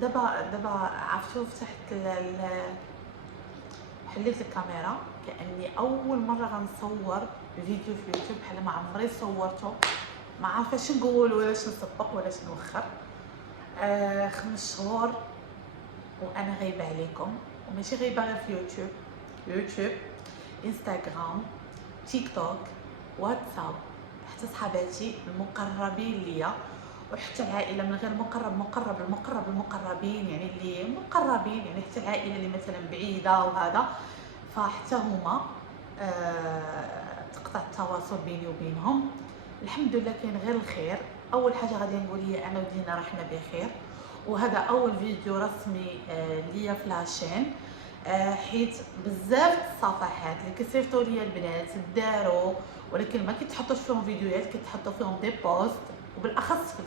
دابا عرفتو فتحت حليت الكاميرا كاني اول مره غنصور فيديو في يوتيوب، بحال ما عمري صورته. ما عارفاش نقول ولاش نسبق ولاش نوخر. 5 شهور وانا غايبه عليكم، وماشي غايبه غير في يوتيوب، انستغرام، تيك توك، واتساب، حتى صحاباتي المقربين ليا، وحتى العائله من غير المقربين، يعني اللي مقربين، يعني حتى العائله اللي مثلا بعيده وهذا، فحتى هما تقطع التواصل بيني وبينهم. الحمد لله كاين غير الخير. اول حاجه غادي نقول هي انا ودينا رحنا بخير، وهذا اول فيديو رسمي ليا في لاشين. حيت بزاف الصفحات اللي كيصيفطوا ليا البنات داروا، ولكن ما كيتحطوش فيهم فيديوهات، كيتحطوا فيهم دي بوست، وبالاخص في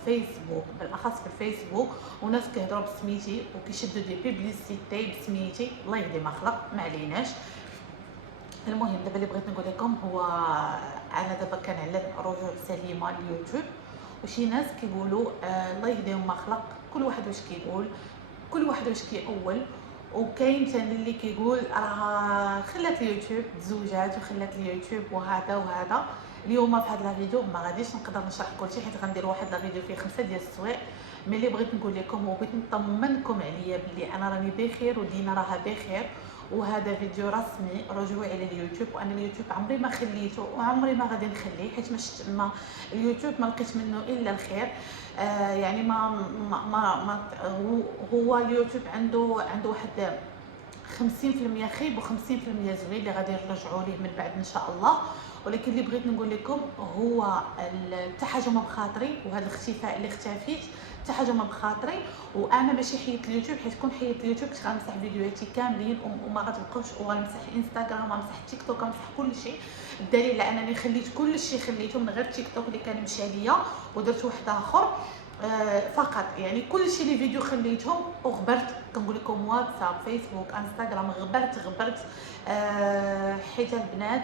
الفيسبوك، وناس كيهضروا بسميتي وكيشدوا دي بيبليسيتي بسميتي. الله يهدي ما خلق، ما عليناش. المهم دابا اللي بغيت نقول لكم هو انا دابا كنعلن رجوع سليمه لليوتيوب، وشي ناس كيقولوا الله يهديهم ما خلق، كل واحد واش كيقول، كل واحد واش كيأول. وكاين ثاني اللي كيقول راه خلات اليوتيوب تزوجات وخلات اليوتيوب وهذا. اليوم في هذا الفيديو ما غاديش نقدر نشرح كلشي، حيت غندير واحد الفيديو فيه 5 ديال السوايع. مي اللي بغيت نقول لكم وبغيت نطمنكم عليا بلي انا راني بخير ودينا راها بخير، وهذا فيديو رسمي رجوعي لليوتيوب. وانا اليوتيوب عمري ما خليته وعمري ما غادي نخليه، حيت ما اليوتيوب ما لقيت منه الا الخير. يعني ما هو اليوتيوب عنده واحد 50% خيب و50% زوين اللي غادي نرجعوا ليه من بعد ان شاء الله. ولكن اللي بغيت نقول لكم هو التحجم بخاطري، وهذا الاختفاء اللي اختفيت تحجم بخاطري. وانا ماشي حيدت اليوتيوب، حيت كون حيدت اليوتيوب كنت غنمسح فيديوهاتي كاملين وما غتبقاوش، وغنمسح انستغرام وغنمسح تيك توك وغنمسح كل شيء. الدليل على انني خليت كل شيء، خليته من غير تيك توك اللي كان مشى ليا، ودرت واحد اخر فقط. يعني كل شيء لي فيديو خليتهم وغبرت. كنقول لكم واتساب، فيسبوك، انستغرام، غبرت. حيت البنات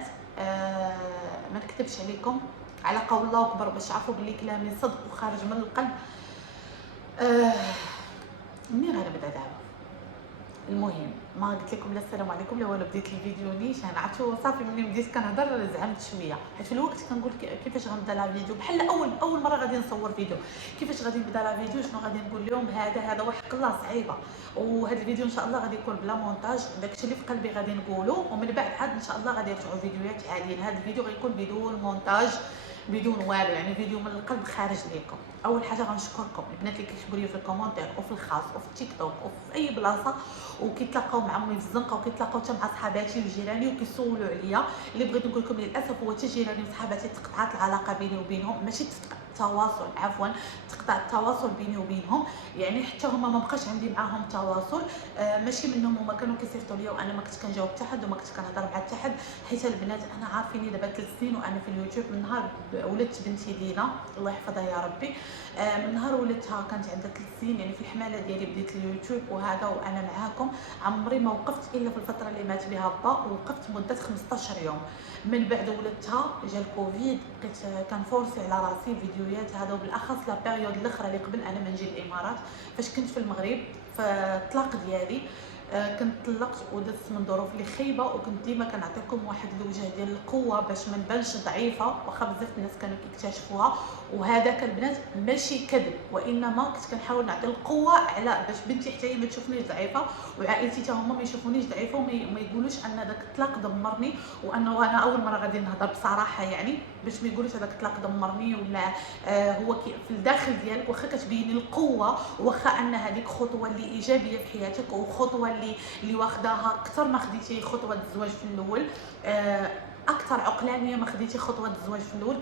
ما نكتبش عليكم، على قول الله اكبر باش تعرفوا بلي كلامي صدق وخارج من القلب. منين غنبدا دابا؟ المهم ما قلت لكم لا السلام عليكم لا والو، بديت الفيديو نيشان عرفتوا صافي. ملي بديت كنهضر زعمت شويه، حيت في الوقت كنقول كيفاش غنبدا لا فيديو، بحال اول مره غادي نصور فيديو، كيفاش غادي نبدا لا فيديو، شنو غادي نقول لهم. هذا وحق الله صعيبه. وهذا الفيديو ان شاء الله غادي يكون بلا مونتاج، داكشي اللي في قلبي غادي نقولو، ومن بعد عاد ان شاء الله غادي يرجعوا فيديوهات عاديين. هذا الفيديو غيكون بدون مونتاج بدون والو، يعني فيديو من القلب خارج ليكم. اول حاجه غنشكركم البنات اللي كيكتبوا لي في الكومونتير وفي الخاص وفي التيك توك وفي اي بلاصه، وكيتلاقاو مع امي في الزنقه، وكيتلاقاو حتى مع صحاباتي وجيراني وكيسولوا عليا. اللي بغيت نقول لكم للاسف هو حتى جيراني وصحاباتي تقطعت العلاقه بيني وبينهم، ماشي التواصل، عفوا تقطع التواصل بيني وبينهم. يعني حتى هما ما بقاش عندي معاهم تواصل. ماشي منهم، هما كانوا كيصيفطوا ليا وانا ما كنت كنجاوب حتى حد وما كنت كنهضر مع حتى حد. حيت البنات انا عارفيني دابا 3 سنين وانا في اليوتيوب. من نهار ولدت بنتي دينا الله يحفظها يا ربي، من نهار ولدتها كانت عندها 3 سنين، يعني في الحماله ديالي بديت اليوتيوب وهذا وانا معاكم. عمري ما وقفت الا في الفتره اللي مات بها با، ووقفت مده 15 يوم. من بعد ولدتها جا الكوفيد، بقيت كنفورسي على راسي فيديوهات هذا، وبالاخص لا بيريود الاخرى اللي قبل انا ما نجي الامارات، فاش كنت في المغرب في الطلاق ديالي. كنت طلقت ودزت من ظروف اللي خايبه، وكنت ديما كنعطيكم واحد الوجه ديال القوه باش ما نبانش ضعيفه، واخا بزاف الناس كانوا كيكتشفوها. وهذاك البنات ماشي كذب، وانما كنت كنحاول نعطي القوه على باش بنتي حتى هي ما تشوفنيش ضعيفه، وعائلتي حتى هما ما يشوفونيش ضعيفه، وما يقولوش ان داك الطلاق دمرني. وانه انا اول مره غادي نهضر بصراحه، يعني باش ما يقولوش هذاك الطلاق دمرني ولا. هو في الداخل ديالك واخا كتبيني القوه، واخا ان هذيك خطوه اللي ايجابيه في حياتك، وخطوه اللي واخداها اكثر ما خديتي خطوه الزواج في الاول. اكثر عقلانيه ما خديتي خطوه الزواج في الاول،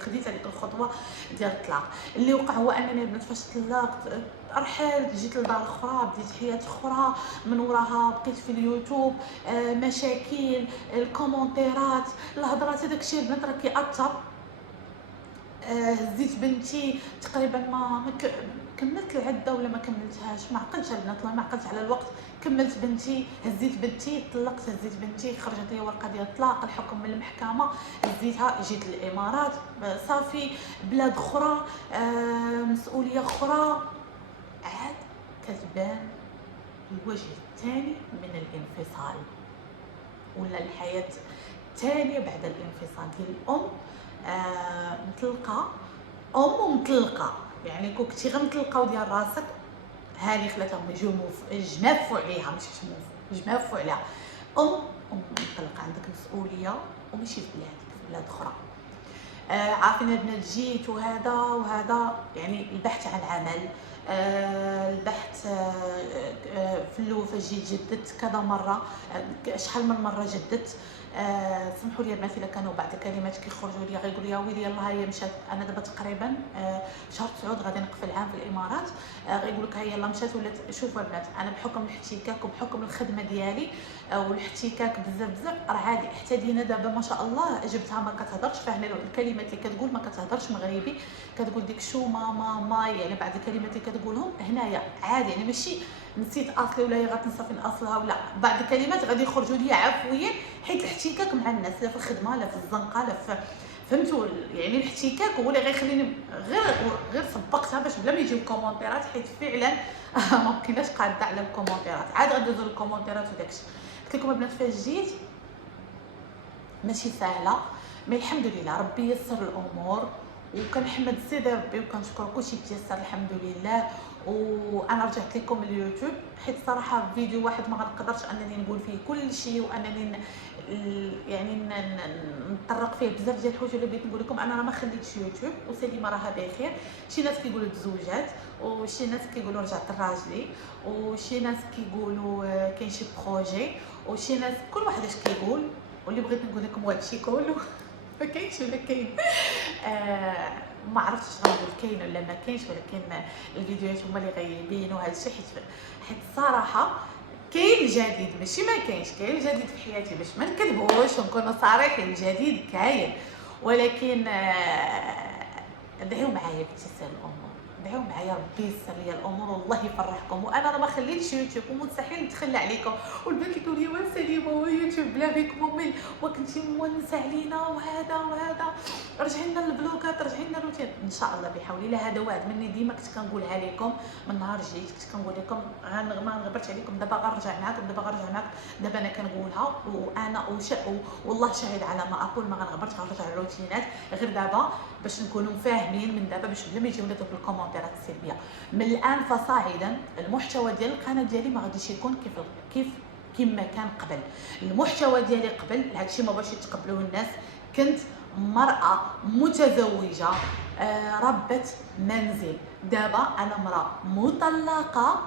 خديت هذيك الخطوه ديال الطلاق. اللي وقع هو انني البنات فاش طلقت رحلت، جيت لدار اخرى، بديت حياه اخرى، من وراها بقيت في اليوتيوب. مشاكل، الكومونتيرات، الهضرات، هذاك الشيء البنات راه كيأثر. هزيت بنتي تقريبا ما كملت العده ولا ما كملتهاش، ما عقلتش البنات، والله ما عقلت على الوقت. كملت بنتي، هزيت بنتي، طلقت، هزيت بنتي، خرجت لي ورقه ديال الطلاق، الحكم من المحكمه، هزيتها، جيت للامارات، صافي بلاد اخرى، مسؤوليه اخرى، عاد كتبان الوجه الثاني من الانفصال، ولا الحياه الثانيه بعد الانفصال ديال الام. مطلقه، ام ومطلقه، يعني كون كنتي غير مطلقه وديال راسك هاني خلاتهم يجيو جمافوا عليها، ماشي جمافوا عليها. ام مطلقه عندك مسؤوليه وماشي في بلادك، في بلاد اخرى. عارفين البنات جيت وهذا يعني البحث عن عمل، البحث في اللوفه جيت جددت كذا مره، شحال من مره جددت. سمحوا لي البنات الا كانوا بعض الكلمات كيخرجوا لي غيقول يا ويلي يلاه هي مشات. انا دابا تقريبا شهر 9 غادي نقفل العام في الامارات. غيقول لك هي يلاه مشات ولات. شوفوا البنات، انا بحكم الاحتكاك وبحكم الخدمه ديالي والاحتكاك بزاف راه عادي. حتى دينا دابا ما شاء الله جبتها ما كتهضرش، فهنا الكلمات اللي كتقول ما كتهضرش مغربي، كتقول ديك شو ماما يعني بعض الكلمات اللي كتقولهم هنايا عادي، يعني ماشي نسيت اصلي ولا هي غتنسى فين اصلها، ولا بعض الكلمات غادي يخرجوا لي عفويا حيت الاحتكاك مع الناس، لا في الخدمه لا في الزنقه لا في فهمتوا. يعني الاحتكاك هو اللي غيخليني غير سبقتها باش بلا ما يجيو الكومونتيرات، حيت فعلا ما بقيناش قاده على الكومونتيرات، عاد غندوزو للكومونتيرات وداكشي. قلت لكم البنات فاش جيت ماشي سهله، مي الحمد لله ربي يسر الامور، وكنحمد سيدي ربي وكنشكر كلشي تيسر الحمد لله. وانا رجعت لكم اليوتيوب حيت صراحه فيديو واحد ما غنقدرش انني نقول فيه كل شيء، وانني يعني نطرق فيه بزاف ديال الحوايج اللي بغيت نقول لكم. انا راه ما خليتش يوتيوب وسليمه راها بخير. شي ناس كيقولوا تزوجات، وشي ناس كيقولوا رجعت لراجلي، وشي ناس كيقولوا كاين شي بروجي، وشي ناس كل واحد اش كيقول. واللي بغيت نقول لكم هذا الشيء كله ما كاينش ولا كاين. ما عرفتش غنقول كاين ولا ما كاينش، ولكن الفيديوهات هما اللي غيبينوا هذا الشيء. حيت الصراحه كاين الجديد، ماشي ما كاينش، كاين الجديد في حياتي باش ما نكذبوش ونكونوا صريحين. الجديد كاين، ولكن ادعيو معايا بتيسير الامور، ادعيو معايا ربي يسر لي الامور والله يفرحكم. وانا راه ما خليتش يوتيوب ومستحيل نتخلى عليكم. والبنات اللي كيقولوا لي وين سليمه ويوتيوب بلا بك ممل وكنتي مونسه علينا وهذا رجعي لنا البلوكات، رجعي لنا الروتين ان شاء الله بحول الله. هذا وعد مني ديما كنت كنقولها لكم من نهار جيت، كنت كنقول لكم ما غبرتش عليكم. دابا غنرجع معاكم، دابا انا كنقولها وانا والله شاهد على ما اقول، ما غنغبرش، غنرجع الروتينات غير دابا باش نكونوا فاهمين من دابا، باش بلا ما يجيونا دوك الكومونتيرات السلبيه. من الان فصاعدا المحتوى ديال القناه ديالي ما غاديش يكون كما كان قبل. المحتوى ديالي قبل هادشي ما باش يتقبلوه الناس، كنت مرأة متزوجة ربة منزل. دابا انا مرأة مطلقة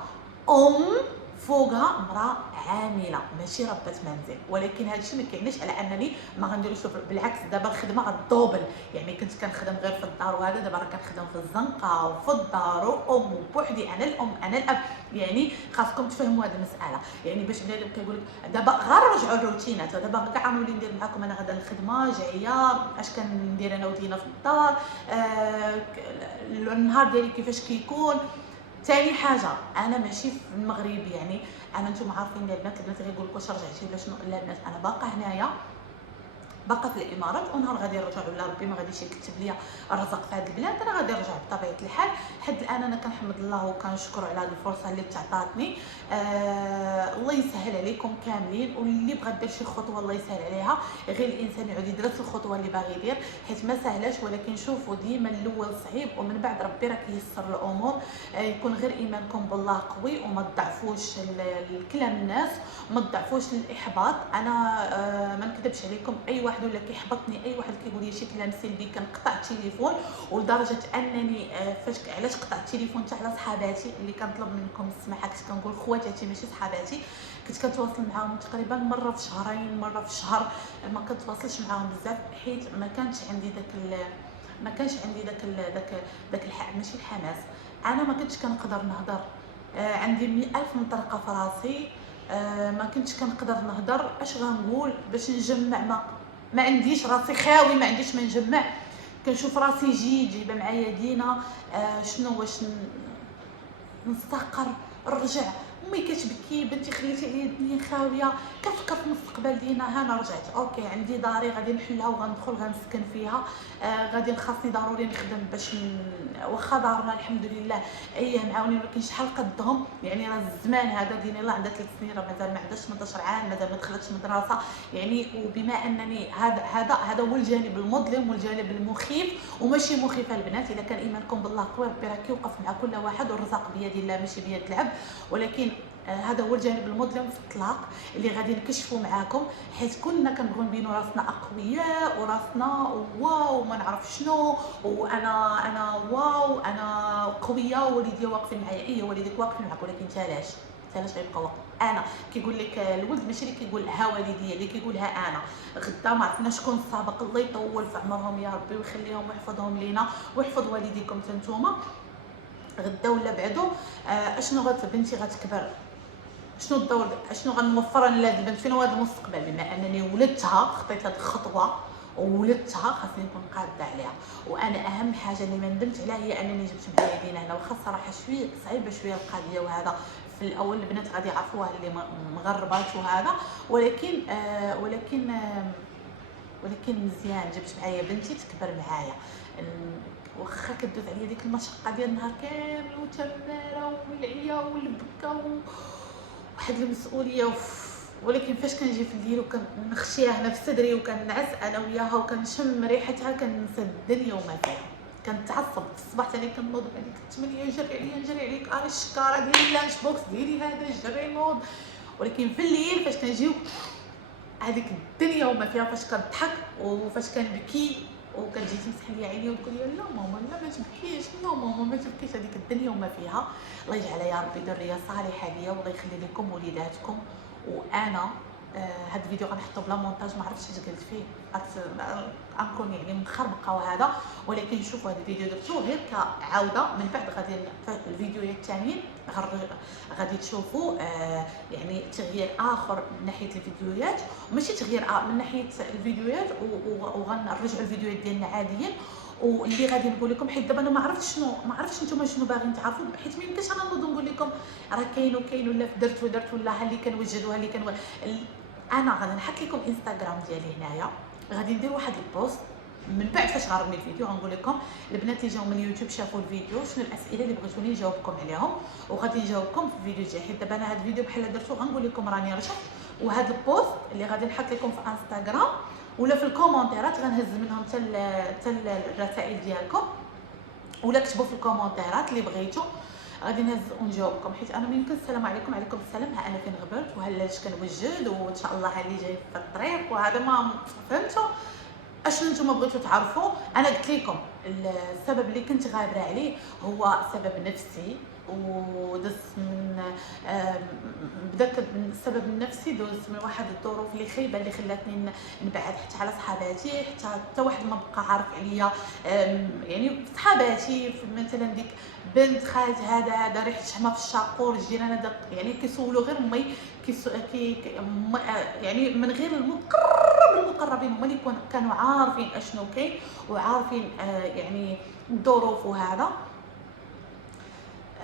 فوقها مرأة عامله ماشي ربة منزل. ولكن هذا الشيء ما كيعنيش على انني ما غنديروش، بالعكس دابا الخدمه غدوبل. يعني كنت كنخدم غير في الدار وهذا، دابا راه كنخدم في الزنقه وفي الدار وام وبوحدي، انا الام انا الاب. يعني خاصكم تفهموا هذه المساله. يعني باش بنادم كيقول لك دابا غير رجعوا الروتينات، دابا كاع نولي ندير معكم انا غدا الخدمه جايه اش كندير انا ودينا في الدار، النهار ديالي كيفاش كيكون. ثاني حاجه انا ماشي في المغرب، يعني انا نتوما عارفين البنات غيقول لك واش رجعتي ولا شنو. لا البنات انا باقا هنايا، باقا في الامارات، ونهار غادي نرجع ولا ربي ما غاديش يكتب لي الرزق في هذه البلاد انا غادي نرجع بطبيعه الحال. حد الان انا كنحمد الله وكنشكر على هذه الفرصه اللي تعطاتني. الله يسهل عليكم كاملين، واللي بغى دير شي خطوه الله يسهل عليها. غير الانسان يعود يدرس الخطوه اللي باغي يدير، حيت ما سهلاش. ولكن شوفوا ديما الاول صعيب ومن بعد ربي راه كييسر الامور. يكون غير ايمانكم بالله قوي، وما تضعفوش الكلام الناس، وما تضعفوش الاحباط. انا ما نكذبش عليكم، اي واحد ولا كيحبطني، اي واحد كيقول لي شي كلام سلبي كنقطع التليفون. ولدرجه انني فاش علاش قطعت التليفون حتى على صحاباتي اللي كنطلب منكم السماحه، كنت كنقول خواتاتي ماشي صحاباتي، كنت كنتواصل معاهم تقريبا مره في شهرين، مره في الشهر، ما كنتواصلش معاهم بزاف حيت ما كانش عندي داك ماشي الحماس. انا ما كنتش كنقدر نهضر، عندي 100,000 مطرقه في راسي، ما كنتش كنقدر نهضر. اش غنقول باش نجمع؟ ما عنديش، راسي خاوي، ما عنديش ما نجمع. كنشوف راسي جايبه معايا دينا شنو واش نستقر نرجع امي كتبكي بنتي خليتي عليا الدنيا خاويه، كنفكر في المستقبل ديالنا. ها انا رجعت اوكي عندي داري غادي نحلها وغندخل غنسكن فيها، غادي خاصني ضروري نخدم باش واخا دارنا الحمد لله اياه معاونين، ولكن شحال قدهم يعني راه الزمان هذا ديال يلاه عندها 3 سنين راه مازال ما عندهاش 18 عام، مازال ما دخلتش مدرسه يعني. وبما انني هذا هو الجانب المظلم والجانب المخيف، وماشي مخيف البنات. اذا كان ايمانكم بالله قوي ربي راه كيوقف مع كل واحد، والرزق بيد الله ماشي بيد العبد. ولكن هذا هو الجانب المظلم في الطلاق اللي غادي نكشفوا معاكم، حيت كنا كنبغيو نبينوا راسنا اقوياء وراسنا واو ما نعرف شنو، وانا واو انا قويه ووليدي واقفين معايا. اي والديك واقفين معاك، ولكن انت علاش غيبقى واقف؟ انا كيقول لك الولد ماشي اللي كيقول ها والديا، اللي كيقولها انا. غدا ما عرفنا شكون السابق، الله يطول في عمرهم يا ربي ويخليهم ويحفظهم لينا ويحفظ والديكم نتوما. غدا ولا بعدو اشنو بنتي غتكبر، شنو الدور، اشنو غنوفر انا لهاد البنت، فين هو هذا المستقبل؟ بما انني ولدتها خطيت هاد الخطوه وولدتها خاصني نكون قاده عليها. وانا اهم حاجه اللي ما ندمت عليها هي انني جبت معايا دينا هنا. واخا الصراحه صعيبه شويه القضيه، وهذا في الاول البنات غادي يعرفوها اللي مغربات وهذا، ولكن مزيان جبت معايا بنتي تكبر معايا. واخا كدوز عليا ديك المشقه ديال النهار كامل وتماره والعيا والبكا واحد المسؤوليه ولكن فاش كنجي في الليل وكنخشيها هنا في صدري وكنعس انا وياها وكنشم ريحتها كننسى الدنيا وما فيها. كنتعصب في الصباح ثاني كنوض عليك 8 نجري عليك الشكاره ديالي لانش بوكس ديالي هذا جري نوض. ولكن في الليل فاش كنجيو هذيك الدنيا وما فيها، فاش كنضحك وفاش كنبكي وكتجي تمسح لي عيني وتقول لي لا ماما لا ما تبكيش، لا ماما ما تبكيش، هذيك الدنيا وما فيها. الله يجعلها يا ربي ذريه صالحه ليا، والله يخلي لكم وليداتكم. وانا هاد الفيديو غنحطو بلا مونتاج، ما عرفتش اش قلت فيه، غنكون يعني مخربقه وهذا. ولكن شوفوا هاد الفيديو درتو غير كعوده، من بعد غادي الفيديوهات الثانيين غادي تشوفوا يعني تغيير اخر من ناحيه الفيديوهات، وماشي تغيير من ناحيه الفيديوهات، وغنرجعوا الفيديوهات ديالنا عاديا. واللي غادي نقول لكم حيت دابا انا ما عرفتش نتوما شنو باغيين تعرفوا، حيت ما يمكنش انا نوض نقول لكم راه كاين ولا درت ولا ها اللي كنوجد وها اللي انا غادي نحط لكم انستغرام ديالي هنايا، غادي ندير واحد البوست من بعد فاش غنرمي الفيديو غنقول لكم البنات اللي جاو من اليوتيوب شافوا الفيديو شنو الاسئله اللي بغيتوني نجاوبكم عليهم، وغادي نجاوبكم في الفيديو الجاي. حيت دابا انا هذا الفيديو بحال درتو غنقول لكم راني رجعت، وهذا البوست اللي غادي نحط لكم في انستغرام ولا في الكومونتيرات غنهز منهم حتى الرسائل ديالكم، ولا كتبوا في الكومونتيرات اللي بغيتو غادي نهز ونجاوبكم. حيت انا ميمكن السلام عليكم السلام، ها انا فين غبرت وهلاش كنوجد وان شاء الله ها اللي جاي في الطريق وهذا ما فهمتوا اشنو نتوما بغيتو تعرفوا. انا قلت لكم السبب اللي كنت غابره عليه هو سبب نفسي، ودز من بدات السبب النفسي دوز من واحد الظروف اللي خايبه اللي خلاتني نبعد حتى على صحاباتي، حتى واحد ما بقى عارف عليا يعني صحاباتي مثلا ديك بنت خالت هذا ريحه شحمه في الشاقور الجيران يعني كيسولوا غير امي يعني من غير المقربين هما اللي كانوا عارفين اشنو كاين وعارفين يعني الظروف وهذا.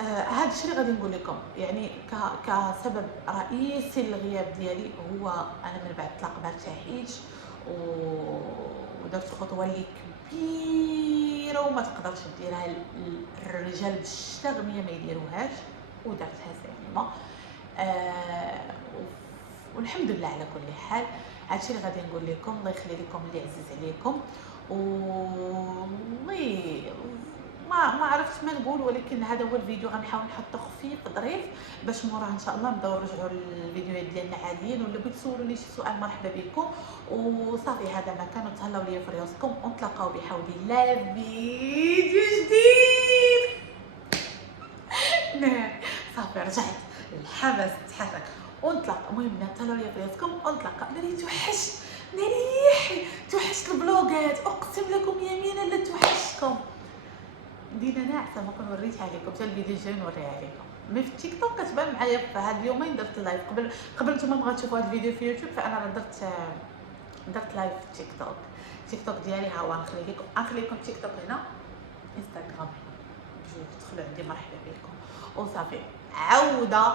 هذا الشيء اللي غادي نقول لكم يعني كسبب رئيسي للغياب ديالي هو انا من بعد الطلاق ما ارتاحيتش ودرت خطوه اللي كبيره وما تقدرش ديرها الرجال بالشغميه ما يديروهاش، ودرتها زعما والحمد لله على كل حال. هادشي اللي غادي نقول لكم، الله يخلي لكم اللي عزيز عليكم. والله ما عرفت ما نقول، ولكن هذا هو الفيديو غنحاول نحطو خفيف ظريف باش موراه ان شاء الله نبداو نرجعوا للفيديوهات ديالنا عاديين. ولا بغيتو تسولوني شي سؤال مرحبا بكم، وصافي هذا ما كان. تهلاو ليا في راسكم ونتلاقاو بحول الله فيديو جديد. صافي رجعت الحبس تحرك ونطلق. المهم تهلاو ليا في راسكم ونطلق. ناري توحشت البلوغات، اقسم لكم يمينا لا توحشتكم. دينا ناعسه ما كنوريتها لكم، حتى الفيديو الجاي نوريها لكم. مي في التيك توك كتبان معايا في هاد اليومين درت لايف قبل نتوما بغا تشوفوا هاد الفيديو في يوتيوب، فانا راه درت لايف في التيك توك ديالي. ها هو نخلي لكم تيك توك هنا، انستغرام هنا، تدخلوا عندي مرحبا بكم وصافي. عوده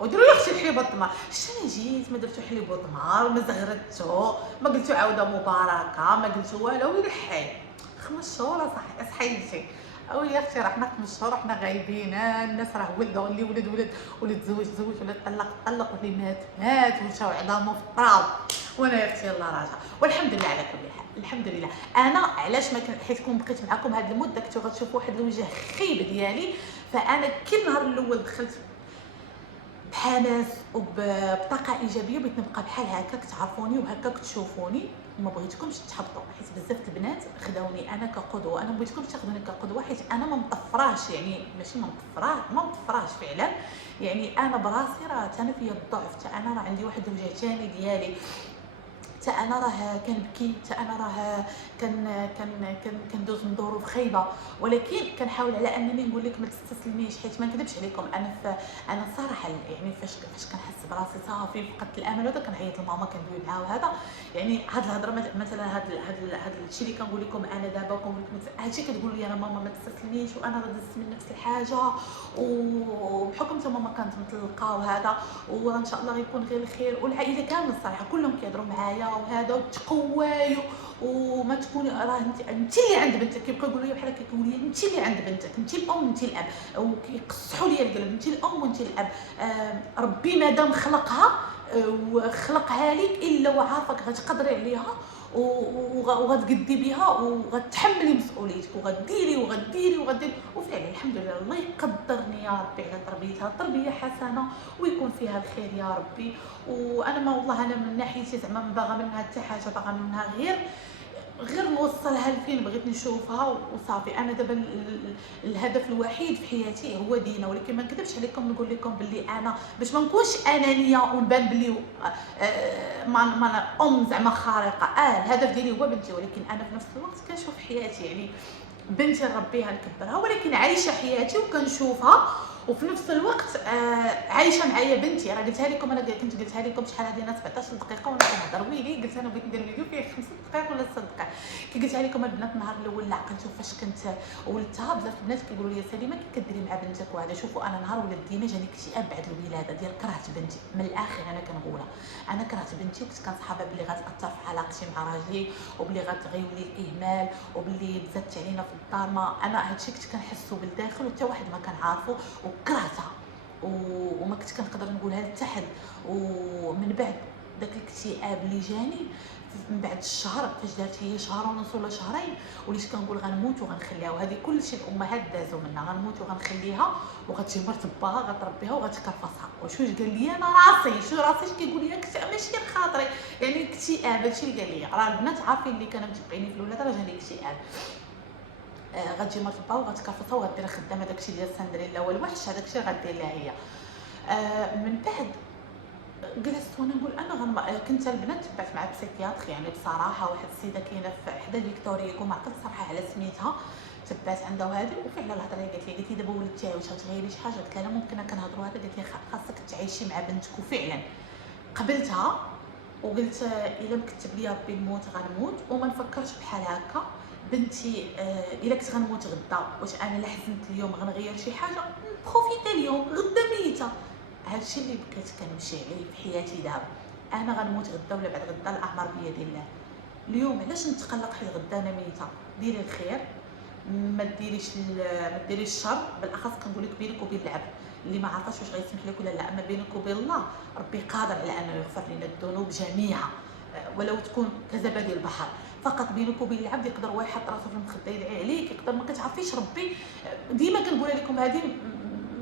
وديروا لي اختي الحليب والتمر. شتي انا جيت ما درتو حليب وتمر، ما زغرتو، ما قلتو عوده مباركه، ما قلتو والو. ويلي حي 5 شهور صحيتي. او يا اختي راه حنا 5 شهور حنا غايبين، الناس راه ولدوا، اللي ولد زوج، ولا طلق، واللي مات ومشاو عظامو في التراب. وانا يا اختي يلاه راجعه، والحمد لله على كل حال. الحمد لله. انا علاش ما حيت كون بقيت معكم هاد المده كنتو غتشوفوا واحد الوجه خيب ديالي. فانا كي النهار الاول دخلت بحماس وبطاقه ايجابيه، بغيت نبقى بحال هكاك تعرفوني وهكاك تشوفوني، وما بغيتكمش تحبطوا، حيت بزاف البنات خداوني انا كقدوه. انا ما بغيتكمش تاخذوني كقدوه، حيت انا ما مطفراش، يعني ماشي ما مطفراش فعلا. يعني انا براسي راه انا فيا الضعف، انا راه عندي واحد الوجه ثاني ديالي، انا راه كنبكي، انا راه كندوز من ظروف خايبه. ولكن كنحاول على انني نقول لك ما تستسلميش، حيت ما نكذبش عليكم. انا صراحه يعني فاش كنحس براسي صافي فقدت الامل هذا كنعيط لماما كندوي معاها. وهذا يعني هاد الهضره مثلا هاد الشيء اللي كنقول لكم انا دابا، وكنقول لكم هادشي كتقول لي انا ماما ما تستسلميش، وانا راه دزت من نفس الحاجه، وبحكم حتى ماما كانت مطلقه وهذا، وان شاء الله غيكون غير الخير. والعائله كامله الصراحه كلهم كيهضروا معايا وهذا، وتقواي وما تكوني راه انت اللي عند بنتك. كيبقاو يقولوا لي بحال كيقولوا لي انت اللي عند بنتك، انت الام انت الاب، وكيقصحوا لي القلب، انت الام وانت الاب. ربي مادام خلقها وخلقها لك الا وعارفك غتقدري عليها، وغتقدي بها، وغتحملي مسؤوليتك، وغديري. وفعلا الحمد لله الله يقدرني يا ربي على تربيتها تربيه حسنه، ويكون فيها الخير يا ربي. وانا ما والله انا من ناحيتي زعما ما باغا منها حتى حاجه، باغا منها غير نوصلها لفين بغيت نشوفها وصافي. انا دابا الهدف الوحيد في حياتي هو دينا. ولكن ما نكذبش عليكم نقول لكم باللي انا باش ما نكونش انانيه ونبان باللي ما ام زعما خارقه. الهدف ديالي هو بنتي، ولكن انا في نفس الوقت كنشوف حياتي يعني بنتي نربيها نكبرها، ولكن عايشه حياتي وكنشوفها. وفي نفس الوقت عايشه معايا بنتي. راه قلتها لكم، انا كنت قلتها لكم شحال هذه 17 دقيقه وانا كنهضر ويلي. قلت انا بغيت ندير فيديو فيه 5 دقائق ولا 6 دقائق. كي قلتها لكم البنات النهار الاول لا عقلت فاش كنت ولدتها. بزاف البنات كيقولوا لي سليمه كي كديري مع بنتك وهذا. شوفوا انا نهار ولدت ديما جاني اكتئاب بعد الولاده ديال كرهت بنتي من الاخر. انا كنقولها انا كرهت بنتي، وكنت كنصحابها بلي غتاثر في علاقتي مع راجلي، وبلي غيولي الاهمال، وبلي بزادت علينا في الدار. ما انا هادشي كنت كنحسو بالداخل، وحتى واحد ما كنعرفو، وكرهتها وما كنت كنقدر نقولها لحتى حد. ومن بعد داك الاكتئاب اللي جاني من بعد الشهر، فاش دارت هي شهر ونص ولا شهرين، وليت كنقول غنموت وغنخليها. وهذه كلشي الامهات دازوا منها، غنموت وغنخليها، وغتجي مرت باها غتربيها وغتكرفصها. وشوش قال لي انا راسي كيقول لي ماشي خاطري، يعني اكتئاب. هادشي اللي قال لي. راه البنات عارفين اللي كانوا متبعيني في الولاده راه جاني اكتئاب. غتجي مرت باها وغتكرفصها وغدير خدامه داكشي ديال سندريلا والوحش، هذاك الشيء غدير لها هي. من بعد جلست وانا نقول انا كنت البنات تبعت مع بسيكياتر. يعني بصراحه واحد السيده كاينه في حدا فيكتوريا وما عقلت صراحه على سميتها، تبعت عندها وهذه. وفعلا الهضره اللي قالت لي دابا ولدتي واش غتغيري شي حاجه؟ قلت لها ممكن كنهضروا هذا. قالت لي خاصك تعيشي مع بنتك. وفعلا قبلتها وقلت الا مكتب لي ربي نموت غنموت، وما نفكرش بحال هكا. بنتي الا كنت غنموت غدا، واش انا لا حزنت اليوم غنغير شي حاجه؟ بروفيتي اليوم، غدا ميته. هادشي اللي بقيت كنمشي عليه في حياتي دابا. انا غنموت غدا ولا بعد غدا، الاعمار بيد الله. اليوم علاش نتقلق حيت غدا انا ميته؟ ديري الخير، ما ديريش الشر. بالاخص كنقول لك بينك وبين العبد اللي ما عرفاش واش غيسمح لك ولا لا، اما بينك وبين الله ربي قادر على انه يغفر لنا الذنوب جميعا ولو تكون كزبد البحر. فقط بينك وبين العبد يقدر واحد يحط راسو في المخده يدعي عليك، يقدر ما كتعرفيش ربي. ديما كنقول لكم هذه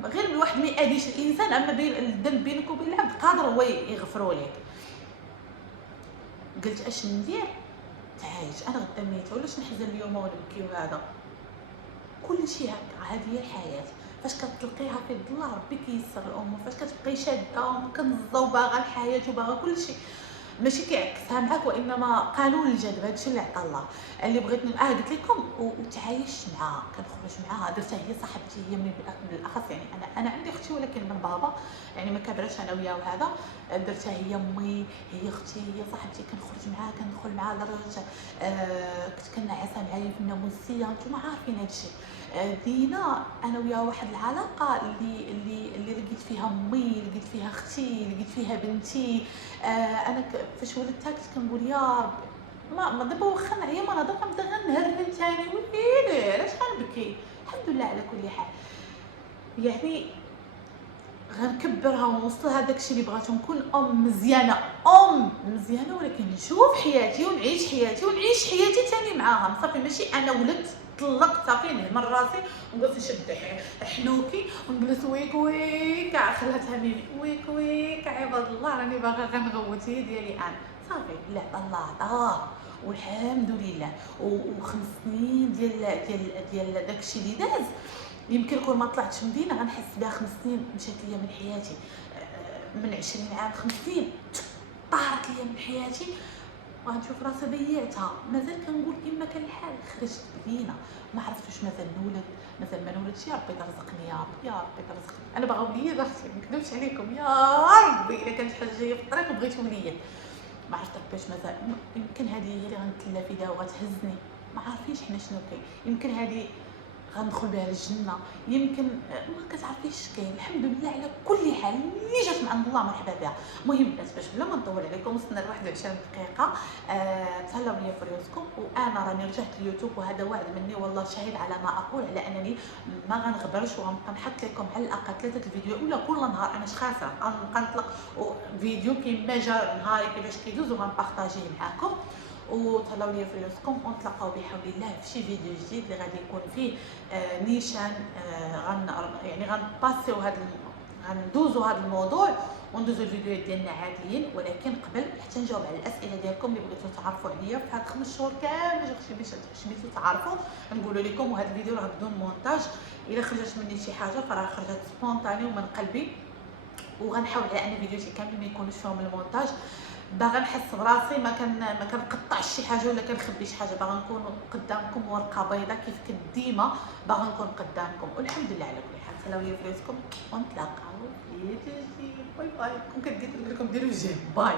غير الواحد ما يأذيش الانسان، اما الذنب بينك وبين العبد قادر هو يغفروا لك. قلت اش ندير؟ تعايش انا غدا ميته، ولاش نحزن اليوم ونبكي وهذا كل شيء هكا. هذه هي الحياه. فاش كتلقيها في يد الله ربي كيسر الامور. فاش كتبقاي شاده ومكنزه وباغا الحياه وباغا كل شيء، ماشي كيعكسها معاك، وانما قانون الجذب. هادشي اللي عطا الله. اللي بغيت قلت لكم وتعايشت معاها، كنخرج معاها، درتها هي صاحبتي. هي من الاخص يعني انا عندي اختي ولكن من بابا، يعني ما كبرش انا وياها وهذا. درتها هي امي، هي اختي، هي صاحبتي. كنخرج معاها، كندخل معاها لدرجه كنت كنعسها معايا في الناموسيه. نتوما عارفين هادشي. دينا انا وياها واحد العلاقه اللي لقيت فيها امي، لقيت فيها اختي، لقيت فيها بنتي. انا فاش ولدتها كنت كنقول يا رب ما دابا واخا نعيا ما نهضر غنبدا غنهرن ثاني، ويلي علاش غنبكي. الحمد لله على كل حال. يعني غنكبرها ونوصلها داكشي اللي بغاتو، نكون ام مزيانه، ام مزيانه، ولكن نشوف حياتي ونعيش حياتي ونعيش حياتي ثاني معاها. صافي ماشي انا ولدت طلقت صافي نهمل راسي ونجلس نشد حنوكي ونجلس ويك ويك خلاتها ميمي ويك ويك عباد الله راني باغا غنغوت هي ديالي انا. صافي لا الله عطاه والحمد لله. وخمس سنين ديال داكشي اللي داز، يمكن كون ما طلعتش مدينه غنحس بها 5 سنين مشات ليا من حياتي. من 20 عام 5 سنين طارت ليا من حياتي، وغنشوف راسي ضيعتها. مازال كنقول كما كان الحال خرجت بدينا، ما عرفتش مازال نولد مازال ما نولدش. يا ربي ترزقني، يا ربي يا ربي ترزقني. انا باغا وليد اختي ما نكذبش عليكم، يا ربي الا كانت حاجه جايه في الطريق بغيت وليد. ما عرفت باش مازال، يمكن هذه هي اللي غنتلا فيها وغتهزني، ما عارفينش حنا شنو كاين. يمكن هذه غندخل بها للجنه، يمكن ما كتعرفيش كاين. الحمد لله على كل حال، اللي جات من عند الله مرحبا بها. المهم الناس باش بلا ما نطول عليكم وصلنا ل 21 دقيقه. تهلاو ليا في راسكم، وانا راني رجعت اليوتيوب وهذا وعد مني والله شاهد على ما اقول، على انني ما غنغبرش وغنبقى نحط لكم على الاقل 3 الفيديو ولا كل نهار. انا خاسره غنبقى نطلق فيديو كيما جا نهاري كيفاش كيدوز وغنبارطاجيه معاكم. وتهلاو ليا في راسكم، ونتلاقاو بحول الله في شي فيديو جديد اللي غادي يكون فيه نيشان. يعني غنباسيو غندوزو هذا الموضوع وندوزو الفيديوهات ديالنا عاديين. ولكن قبل حتى نجاوب على الاسئله ديالكم اللي بغيتو تعرفوا عليا في هاد 5 شهور كامل، باش حبيتو تعرفوا نقولوا لكم. وهذا الفيديو راه بدون مونتاج، الا خرجت مني شي حاجه فراه خرجت سبونطاني ومن قلبي. وغنحاول على ان فيديوهاتي كاملين ما يكونوش فيهم المونتاج. باغا نحس براسي ما كنقطعش شي حاجه ولا كنخبي شي حاجه، باغا نكون قدامكم ورقه بيضاء كيف كنت ديما باغا نكون قدامكم. والحمد لله على كل حال. سلاو ليا في راسكم ونتلاقاو في فيديو جديد. باي باي. كون كدير لكم ديروا جيم باي.